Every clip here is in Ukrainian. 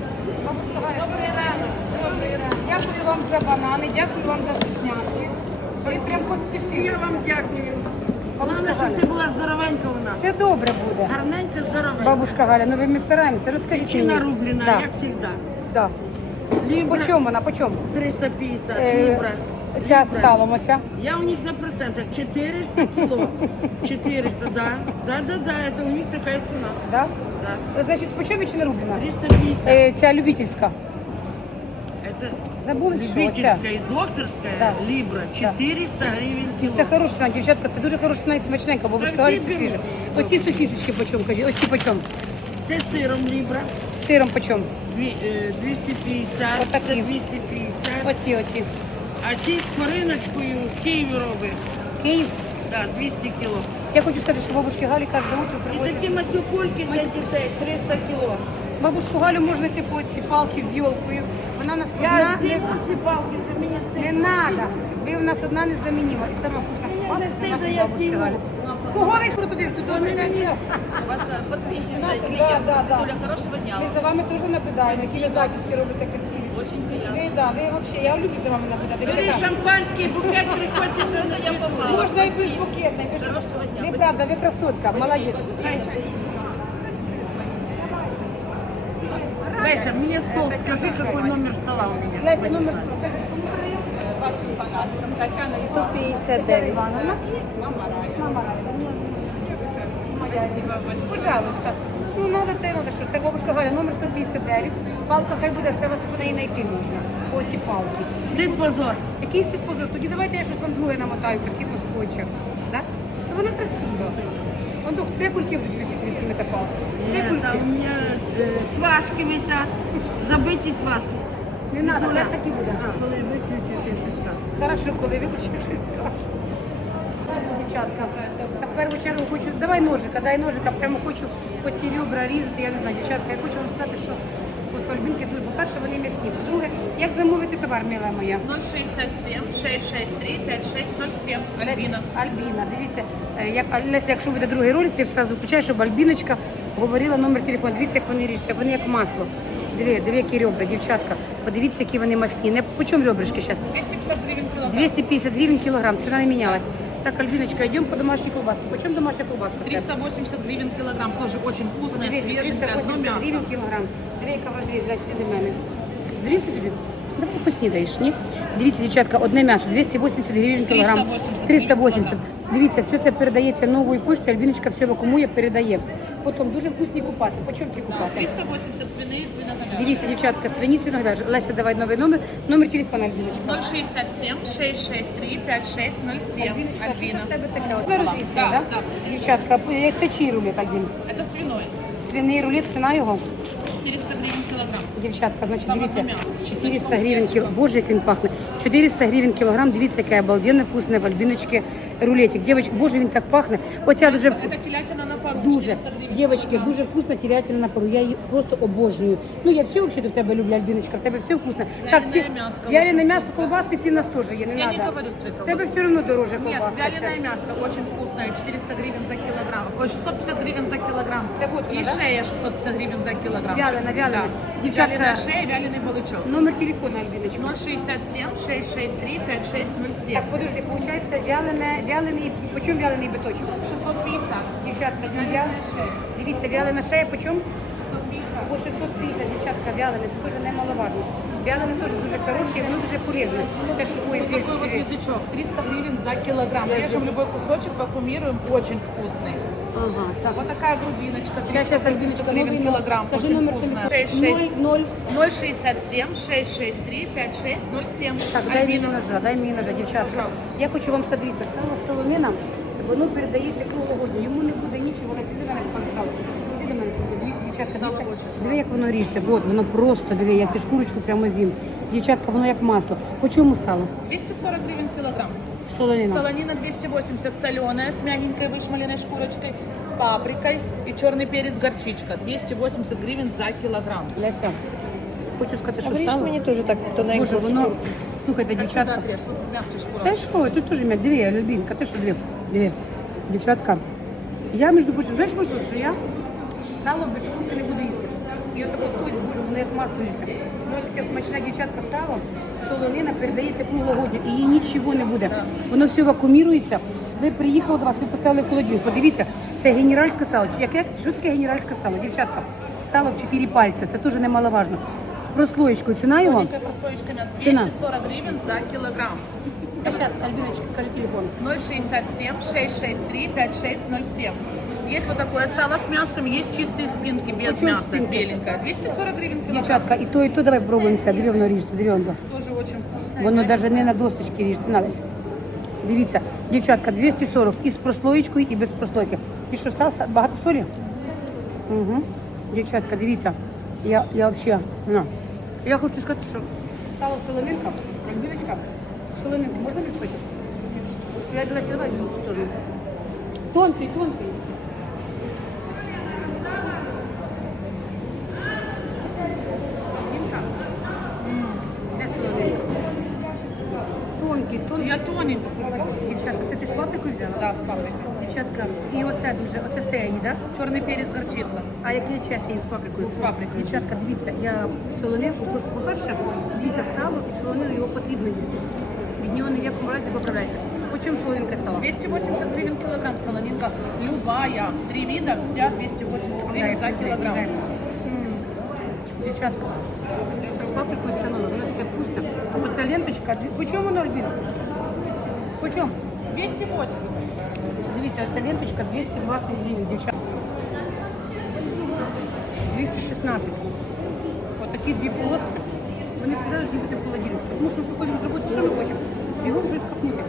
Добрий ранок, добрий ранок. Дякую вам за банани, дякую вам за вкусняшки. Ви прям поспішили. я вам дякую. Головне, щоб ти була здоровенька у нас. Все добре буде. Гарненька, здоровенька. Бабушка Галя, ну ви ми стараємося. Розкажіть мені. рублена, Да, як завжди. да. Лібра По чому вона, по чому? 350, Е, лібра. Ця Лібра. з салом оця. Я у них на процентах 400 кило. 400, да. Да, да, да, это у них такая цена. Да? Да. Значить, по чому чи не рублена? 350. Е, ця любительська. Это Забули, що оця? любительская и докторская Да. либра 400 гривен Ну, кило. Це хороша ціна, дівчатка, це дуже хороша ціна і смачненька, бабушка Так, Галя всі це свіже. беруть. Оці сосисочки по чому, кажіть, оці по чому? Це з сиром либра. З сиром по чому? Дві- е, 250, Отакі. це 250. Оці, оці. А ті з кориночкою в Києві робить. Київ. Да, 200 кіло. Я хочу сказати, що бабушки Галі кожне утро І привозять. такі мацюкульки для дітей 300 кіло. Бабушку Галю можна йти по ці палки з йолкою. Вона в нас Я одна не, зніму ці палки, вже мені не стидно. надо. Ви в нас одна незамініма. І сама вкусна Мені палка не це стидно, наша я бабушка зніму. Галя. Кого ви скоро туди? Тут добрий Вони день. мені. Ваша подписчица Наша, да, да, да. Хорошего дня. Ми за вами теж наблюдаємо, які ви зачіски робите красиві. Очень приятно. Ви, да, ви взагалі, я люблю за вами. Ви Бери шампанський букет, приходьте до нас. Я попала. Можна і без букета. ви ж- дня. Ви правда, ви красотка, молодець. Леся, мне стол скажи, какой номер стола у меня. Леся, номер вашим фанаткам. Тачана 159. Івановна. Мама Рая. Мама Рая. Моя Пожалуйста. Надо те, надо що. Так, бабушка Галя, номер 159. Палка хай буде, це вас по неї знайти можна. Оці палки. Стыд позор. Який стиль позор? Тоді давайте я щось вам друге намотаю, красиво скотчем. Да? Ну, Вона красива. Вон тут прикульки будуть висіти, висіти палку. Нет, а у меня э, цвашки висят. Забиті цвашки. Не надо, хай так і буде. А. Коли виключиш, я ще скажу. Хорошо, коли виключиш, щось скажеш. Дівчатка, а в першу чергу хочу, давай ножика, дай ножика, прямо хочу по ці ребра різати, я не знаю, дівчатка, я хочу вам сказати, що от альбінки дуже, по-перше, вони м'ясні. По-друге, як замовити товар, мила моя? 067 663 5607. Альбина. Альбіна, дивіться, е, як Леся, якщо буде другий ролик, ти одразу включаєш, щоб Альбіночка говорила номер телефону. Дивіться, як вони ріжуться, вони як масло. Диви, диви, які ребра, дівчатка. Подивіться, які вони масні. Не по чому ребрышки зараз? 250 гривен килограмм. 250 гривен килограмм, цена не менялась. Так, Альбиночка, идем по домашней колбаске. Почем домашняя колбаска? 380 гривен килограмм. Тоже очень вкусная, свеженькая, одно 380 мясо. гривен килограмм. Двійка в розріз, для до мене. Зрізти тобі? Давай поснідаєш, ні? Дивіться, дівчатка, одне м'ясо, 280 гривень кілограм. 380 380. Дивіться, все це передається новою поштою, Альбіночка все вакуумує, передає. Потім дуже вкусні купати. По чому ті купати? 380 свиные, свиноговяжьи. Дивіться, дівчатка, свині свиноговяжі. Леся, давай новий номер. Номер телефона, Альбіночка. 067 663 5607. Альбіночка, що це в тебе таке? От Да, да, да? да. Дівчатка, як це чий рулет, Альбін? Это свиной. Свиний рулет, ціна його? 400 гривен килограмм. Дівчатка, значить, дивіться, 400 гривень кіл... Боже, як він пахне. 400 гривень кілограм, дивіться, яке обалденно вкусне в Альбіночки рулетик. Дівчатки, боже, він так пахне. Оця дуже... Это телятина на пару. Дуже, 400 гривен дівчатки, килограмм. дуже вкусна телятина на пару. Я її просто обожнюю. Ну, я все взагалі в тебе люблю, Альбіночка, в тебе все вкусно. Вялене м'ясо Вялене дуже м'ясо, вкусно. колбаски ці в нас теж є, не Я надо. не говорю, что это В тебе колбаска. все одно дороже Нет, колбаска. вяленое мясо очень вкусное, 400 гривен за килограмм. Ой, 650 гривен за килограмм. Это вот И она, да? шея 650 гривен за килограмм. Вялено, вялено. Да. Девчатка- Вяленая шея, вяленый балычок. Номер телефона, Альбіночка. 067 663 5607. Так, подожди, получается вялене, вялений, почем вялений биточок? 650. Дівчатка, ну, я... дивіться, вялена шея, почем? 650. По 650, дівчатка, вялене, це дуже немаловажно. Вялене теж дуже хороше, і воно дуже полезне. Те, що ой, Вот такой вот язычок, 300 гривен за килограмм. Режем любой кусочек, вакуумируем, очень вкусный. Ага, так. Вот такая грудиночка, Сейчас, 380 сейчас, Альбиночка, гривен новый килограмм, Скажи очень номер вкусная. телефона. 66 0, 0. 067 663 5607. Так, дай мені Альбина. ножа, дай мені ножа, дівчатка. Пожалуйста. Я хочу вам сказати, дивіться, сало соломина, воно передається круглогодні. Йому не буде нічого, не піде мене пан сало. дівчатка, Сало дивіться. очень Диви, як воно ріжеться. От, воно просто, диви, я цю шкурочку прямо з'їм. Дівчатка, воно як масло. По чому сало? 240 гривен килограмм. Солонина. Солонина 280 соленая с мягенькой вышмаленной шкурочкой, с паприкой и черный перец горчичка. 280 гривен за килограмм. Леся, хочу сказати, що Вріж сало. мені теж так тоненько. Боже, воно, слухайте, Сюда дівчатка, отрежь, тут мягче шкура. Та що, тут теж м'як. Диви, Альбінка, ти що диви? Диви. Дівчатка. Я, між прочим, знаєш, може, що я Сало без шкурки не буду їсти. І отако той, боже, воно як масло їсти. Воно таке смачне дівчатка сало, солонина передається круглогодню, і їй нічого не буде. Воно все вакуумірується. Ви приїхали до вас, ви поставили в холодильник. Подивіться, це генеральське сало. Як, як, що таке генеральське сало? Дівчатка, сало в 4 пальця, це теж немаловажно. З прослоєчкою ціна його? Прослоечка мяса. 240 гривен за килограмм. А зараз, Альбіночка, кажи телефон. 067 663 5607. Есть вот такое сало с мяском, есть чистые спинки без Почем мяса, спинки? беленькая. 240 гривен килограмм. Дівчатка, і то, і то давай пробуємося. Диви, воно ріжеться, диви, воно. Тоже очень вкусная. Воно навіть не на досточці ріжеться, навіть. Дивіться, дівчатка, 240 і з прослоєчкою, і без прослойки. І що, став багато солі? Угу. Дівчатка, дивіться, я, я взагалі, на. Я хочу сказати, що стала солонинка, Альбіночка, солонинка, можна відпочити? Я для себе в цю сторону. Тонкий, тонкий. Оце оце це я її, да? Черный перец горчица. А який час я їм з паприкою? З паприкою. Дівчатка, дивіться, я солонинку, просто по-перше, дивіться, сало і солонину його потрібно їсти. Від нього ні в разі не поправляйте. По чому солонинка сало? 280 гривен килограмм солонинка. Любая. Три вида, вся 280 гривен за килограмм. Дівчатка, це з паприкою це нове, воно таке вкусне. Оця ленточка, по чому вона Альбіна? По чому? 280. Дивіться, оця ленточка 220 гривень, дівчата. 216. Отакі дві полоски. Вони завжди повинні бути в холодильнику. Тому що ми приходимо з роботи, що ми хочемо? Бігом щось копнути.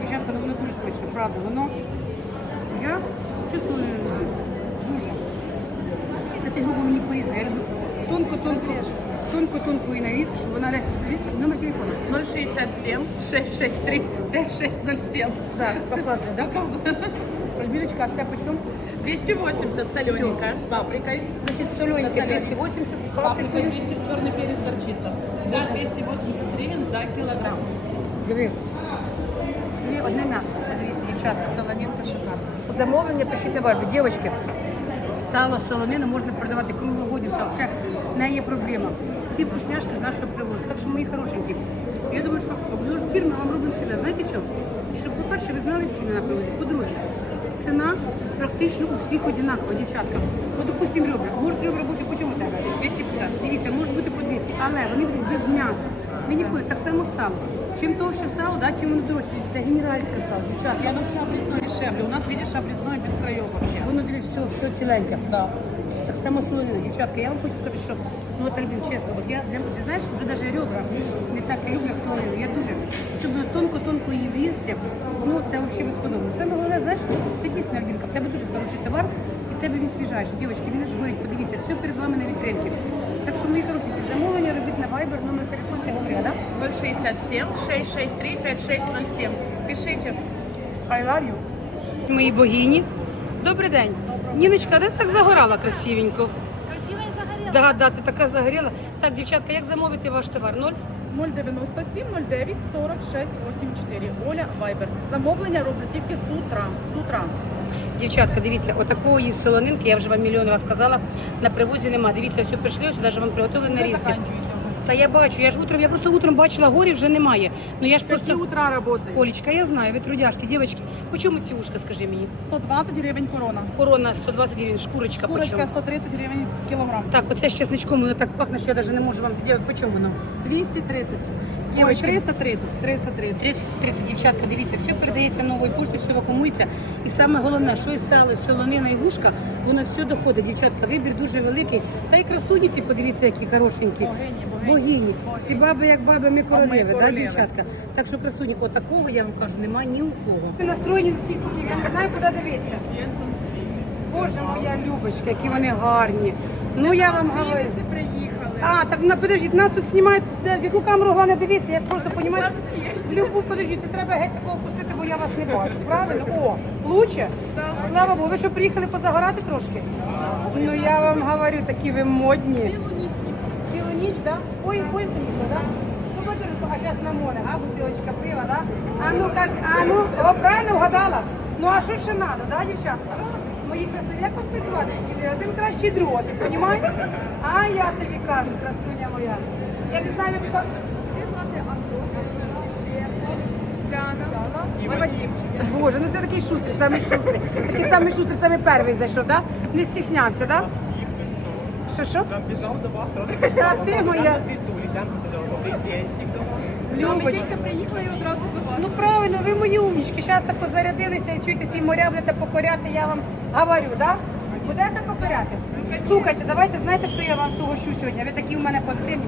Дівчатка, ну воно дуже смачне, правда. Воно, я чувствую, дуже. Ти грубо мені порізала. Я люблю тонко-тонко, тонко-тонко і наріз, щоб вона лезь. Номер телефону. 067 663 5607. Так, показує, да? Показываю. А це по чому? 280 солененькая с паприкой. Значить, соленьке 280 з Паприка паприкою. 200 черный перец горчица. За 280 гривен за килограмм. Диви. Одне м'ясо. Подивіться, дівчатка. Солонинка шикарная. Замовлення пишіть на вайбі. Дівчатки, сало, солонину можна продавати круглогодні. Це не є проблема. Всі вкусняшки з нашого привозу. Так що, мої хорошенькі, я думаю, що обзор цін ми вам робимо сюди. Знаєте що? Щоб, по-перше, ви знали ціни на привозі. По-друге, ціна практично у всіх одинакова, дівчатка. Ну, допустим, ребра. Може ребра бути по чому тебе? 250. Дивіться, може бути по 200, але вони будуть без м'яса. Ви ніколи так само сало. Чим товще сало, да, чим воно дорожче. Це генеральське сало, дівчатка. оно все обрезное дешевле. У нас, видишь, обрезное без краев вообще. Воно диві, все, все ціленьке. Да. Так само солонина. Дівчатка, я вам хочу сказати, що ну от Альбін, чесно, от я для ти знаєш, вже навіть ребра не так люблю, як солонину. Я дуже особливо тонко-тонко її врізати, ну це взагалі безподобно. Саме головне, знаєш, ти дійсно, Альбінка, в тебе дуже хороший товар, і в тебе він свіжайший. Дівчатки, він ж горить, подивіться, все перед вами на вітринці. Так що, мої хороші, замовлення робіть на Viber, номер телефону, говорила, да? 067 663 5607. Пишите. I love you. Мої богині. Добрий день. Ніночка, де ти так загорала красивенько? Красиво и загорело. Да, да, ти така загоріла. Так, дівчатка, як замовити ваш товар? Ноль? 097 09 46 84. Оля Вайбер. Замовлення роблю тільки з утра. З утра. Дівчатка, дивіться, отакої солонинки, я вже вам мільйон раз казала, на привозі нема. Дивіться, все прийшли, ось навіть вам приготували нарізки. Та я бачу, я ж утром, я просто утром бачила горі, вже немає. Ну я ж Які просто... утра работають? Олечка, я знаю, ви трудяшки, дівчатки. По чому ці ушка, скажи мені? 120 гривень корона. Корона 120 гривень, шкурочка, по Курочка чому? 130 гривень кілограм. Так, оце з чесничком, воно так пахне, що я навіть не можу вам підійти. По чому воно? 230. Ой, Дівочки. 330. 330. 30, 30 дівчатка, дивіться, все передається новою поштою, все вакуумується. І саме головне, що і сало, і солонина і гушка, воно все доходить, дівчатка. Вибір дуже великий. Та й красуні ці, подивіться, які хорошенькі. Богині, Богині. богині. Всі баби, як баби, ми королеви, да, дівчатка? Так що красуні, отакого, я вам кажу, нема ні у кого. Настроєні до цих я не знаю, куди дивитися. Боже моя Любочка, які вони гарні. Ну я вам говорю. приїхали. А, так ну, подождіть, нас тут знімають, де- в яку камеру головне дивитися, я просто розумію. Любу, подождіть, це треба геть такого пустити, бо я вас не бачу. Правильно? О, лучше? Слава Богу, ви що приїхали позагорати трошки? Ну я вам говорю, такі ви модні. Цілу ніч, так? Ой, ой, приїхали, так? Ну, подожди, а зараз на море, а, бутилочка пива, так? А ну, каже, а ну, о, правильно вгадала? Ну, а що ще треба, да, дівчатка? Мої красуні, як вас звати? Один кращий другого, ти розумієш? А я тобі кажу, красуня моя. Я не знаю, Вадимчик. Боже, ну ти такий шустрий, самий шустрий. Такий самий шустрий, самий перший зайшов, да? Не стіснявся, да? Що, що? Там біжав до вас, Та ти моя. Любочка. приїхали і одразу до вас. Ну правильно, ви мої умнічки. Зараз так позарядилися і чуєте, ті моря будете покоряти, я вам говорю, да? Будете покоряти? Слухайте, давайте, знаєте, що я вам сугощу сьогодні? Ви такі у мене позитивні.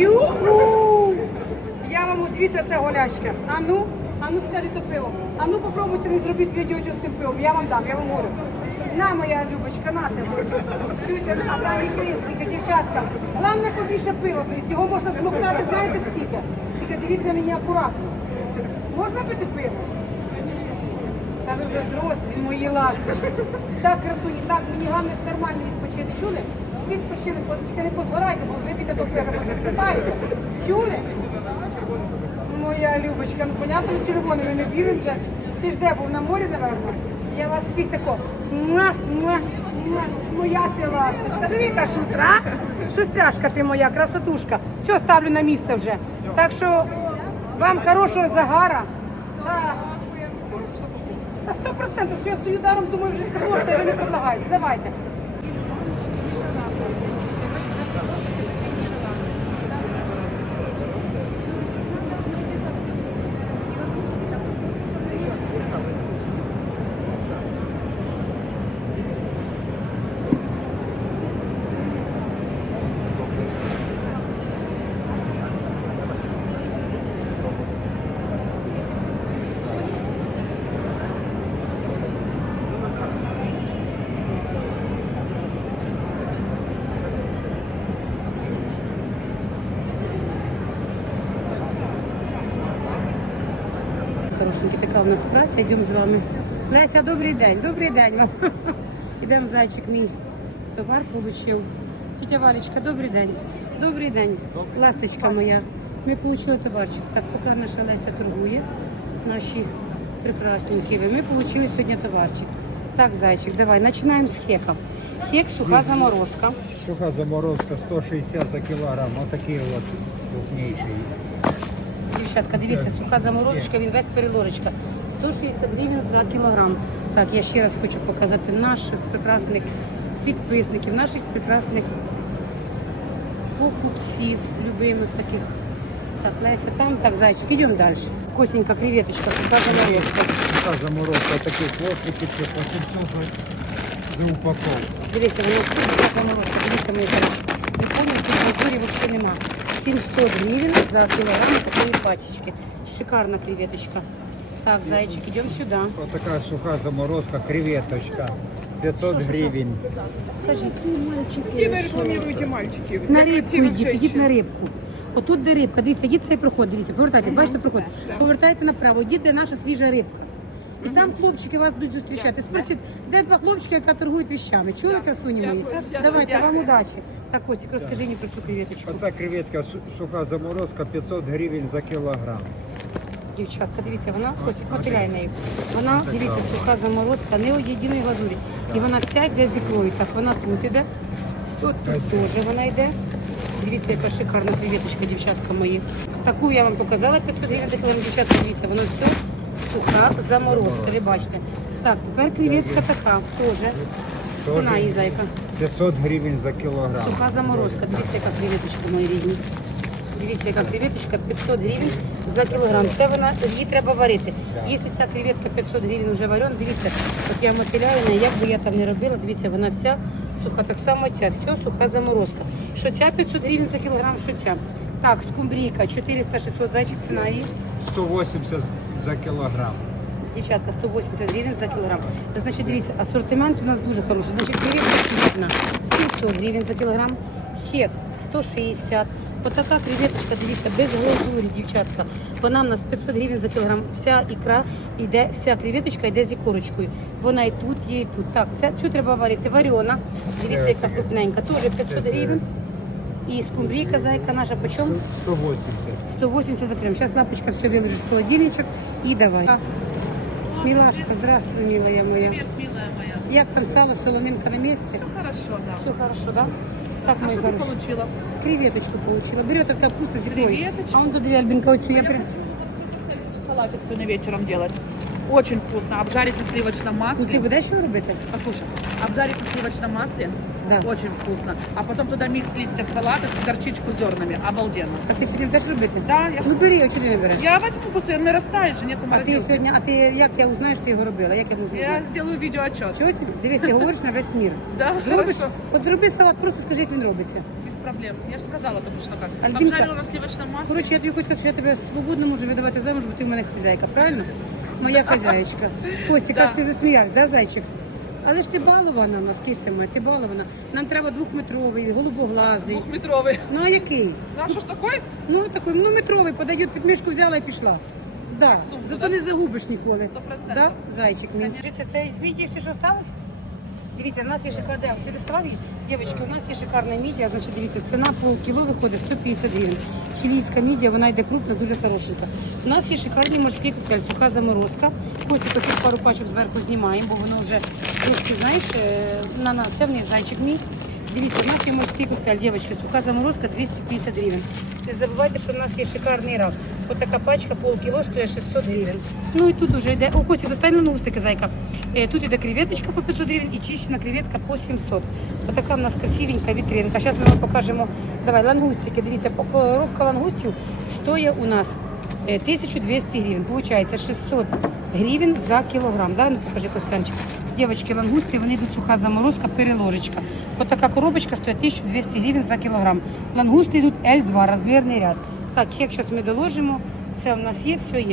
Юху! Я вам дивіться, це голячка. А ну, а ну скажіть пиво. А ну попробуйте не зробити відео з тим пивом. Я вам дам, я вам говорю. На, моя Любочка, на тебе. Чуєте, а там і кріслика, дівчатка. Головне побільше пива, беріть. його можна смоктати, знаєте скільки? Тільки дивіться мені акуратно. Можна пити пиво? Та ви вже зрослі, мої ласточки. Так, красуні, так, мені головне нормально відпочити. Чули? Відпочили, тільки не позгорайте, бо ви підете до пива, бо засипаєте. Чули? Моя Любочка, ну понятно, що червоними не білим вже. Ти ж де був на морі, напевно? Я вас всіх тако. Муа, муа, муа. Моя ти ласточка. Диви, яка шустра. Шустряшка ти моя, красотушка. Все ставлю на місце вже. Так що вам хорошого загара. Так. Та сто процентів, що я стою даром, думаю, вже можете, ви не предлагаєте. Давайте. Хорошенькі, така у нас праця, йдемо з вами. Леся, добрий день, добрий день вам. Ідемо, зайчик мій. Товар получив. Тетя Валечка, добрий день. Добрий день. Ласточка моя. Ми отримали товарчик. Так, поки наша Леся торгує, наші прекрасненькі ми отримали сьогодні товарчик. Так, зайчик, давай, починаємо з хека. Хек, суха заморозка. Суха заморозка 160 за килограмм. Вот такие вот крупнейшие. Дівчатка, дивіться, суха заморозочка, він весь переложечка. 160 гривень за кілограм. Так, я ще раз хочу показати наших прекрасних підписників, наших прекрасних покупців, любимих таких. Так, Леся, там, так, зайчик, йдемо далі. Косенька, креветочка, суха заморозка. Суха заморозка такие хвостики по 800 за упаковку. Дивіться, воно суха заморозка, дивіться, мої хороші. Не тут в натурі взагалі нема. 700 гривень за кілограм такої пачечки. Шикарна креветочка. Так, зайчик, йдемо сюди. Вот такая суха заморозка, креветочка. 500 гривен. Скажіть, ці мальчики. И вы рекламируете мальчики. На рибку йдіть, йдіть на рибку. Отут де рибка, дивіться, йдіть цей проход, дивіться, повертайте, бачите проход. Повертайте направо, йдіть, де наша свіжа рибка. І там хлопчики вас будуть зустрічати. Спросіть, де два хлопчики, яка торгують віщами. Чули, красуні мої? Давайте, вам удачі. Так, Костік, розкажи мені про цю креветочку. Вот креветка су- суха заморозка 500 гривен за килограмм. Дівчатка, дивіться, вона Костік, мотиляй нею. Вона, дивіться, суха заморозка, не у єдиної глазурі. І вона вся йде з ікрою. Так, вона тут іде. Тут, тут теж вона йде. Дивіться, яка шикарна креветочка, дівчатка мої. Таку я вам показала 500 гривень за кілограм, дівчатка, дивіться, воно все суха заморозка, ви бачите. Так, тепер креветка така, теж. Ціна її, зайка. 500 гривен за килограмм. Суха заморозка. Дивіться, яка креветочка, мої рідні. Дивіться, яка креветочка 500 гривень за кілограм. Це вона, її треба варити. Якщо ця креветка 500 гривень вже варена, дивіться, от я мотиляю як би я там не робила, дивіться, вона вся суха, так само ця, все суха заморозка. Що ця 500 гривень за кілограм, що ця. Так, скумбрійка 400-600 зайчик, ціна її. 180 за килограмм. Дівчатка, 180 гривень за кілограм. Значить, дивіться, асортимент у нас дуже хороший. Значить, креветка 700 гривень за кілограм, хек 160. Отака креветочка, дивіться, без глазурі, дівчатка. Вона в нас 500 гривень за кілограм. Вся ікра йде, вся креветочка йде з ікорочкою. Вона і тут, є і тут. Так, це, цю треба варити. Варена. Дивіться, яка крупненька. Теж 500 гривень. І скумбрійка, зайка наша, по чому? 180. 180 гривень. Зараз лапочка все виложиш в холодильничок і давай. Милашка, здравствуй, милая моя. Привет, милая моя. Як там сало, солонинка на месте? Все хорошо, да. Все хорошо, да? Так, А мой что ты хороший. получила? Креветочку получила. Берет так капуста зимой. Креветочку. А он до две альбинка вот я Я прям... хочу вот буду салатик сегодня вечером делать. Очень вкусно. Обжарить на сливочном Ну, ти масле. будеш що робити? Послушай, обжарить на сливочном масле. Да. Очень вкусно. А потом туда микс листьев салата, горчичку зернами. Обалденно. А ти сьогодні будеш робити? Да, я Ну бери, а чого ти не береш? Я возьму после, он растает же, нету А ти морозилки. сьогодні, а ти як я узнаю, що ти його робила? Як я можу Я знати? сделаю видеоотчет. Чого ти? Дивись, ти говориш на весь мір. Да, Зробиш? хорошо. От зроби салат, просто скажи, як він робиться. Без проблем. Я же сказала только что как. Альбинка. Обжарила на сливочном масле. Коротше, я тобі хочу сказати, що я тебе свободно можу видавати замуж, бо ти в мене хазяйка, правильно? Моя хазяєчка. Костя, Да. каже, ти засміявся, да, зайчик? Але ж ти балована у нас, кіцями, ти балована. Нам треба двохметровий, голубоглазий. Двохметровий. Ну а який? Ну а що ж такий? Ну такий, ну метровий, подають, підмішку взяла і пішла. Да. сумку, Зато да? не загубиш ніколи. Сто процентів. Да? Зайчик мій. Дивіться, це все, що сталося? Дивіться, у нас є шикарна, ти доставі? Дівчатки, у нас є шикарна мідія, значить, дивіться, ціна по кіло виходить 150 гривень. Чилійська мідія, вона йде крупна, дуже хорошенька. У нас є шикарний морський коктейль, суха заморозка. Ось ось пару пачок зверху знімаємо, бо воно вже трошки, знаєш, на, на це в них зайчик мій. Дивіться, у нас є морський коктейль, дівчатки, суха заморозка 250 гривень. Не забувайте, що в нас є шикарний рак. Ось така пачка полкіло стоїть 600 гривень. Ну і тут вже йде, о, Костя, достань на устики, зайка. Е, Тут йде креветочка по 500 гривень і чищена креветка по 700. Ось така в нас красивенька вітринка. Зараз ми вам покажемо, давай, лангустики. Дивіться, коровка лангустів стоїть у нас е, 1200 гривень. Получається 600 гривень за кілограм. Да? Скажи, Костянчик. Дівчатки, лангусти, вони йдуть суха заморозка, переложечка. Ось така коробочка стоїть 1200 гривень за кілограм. Лангусти йдуть L2, розмірний ряд. Так, як зараз ми доложимо, це у нас є, все є.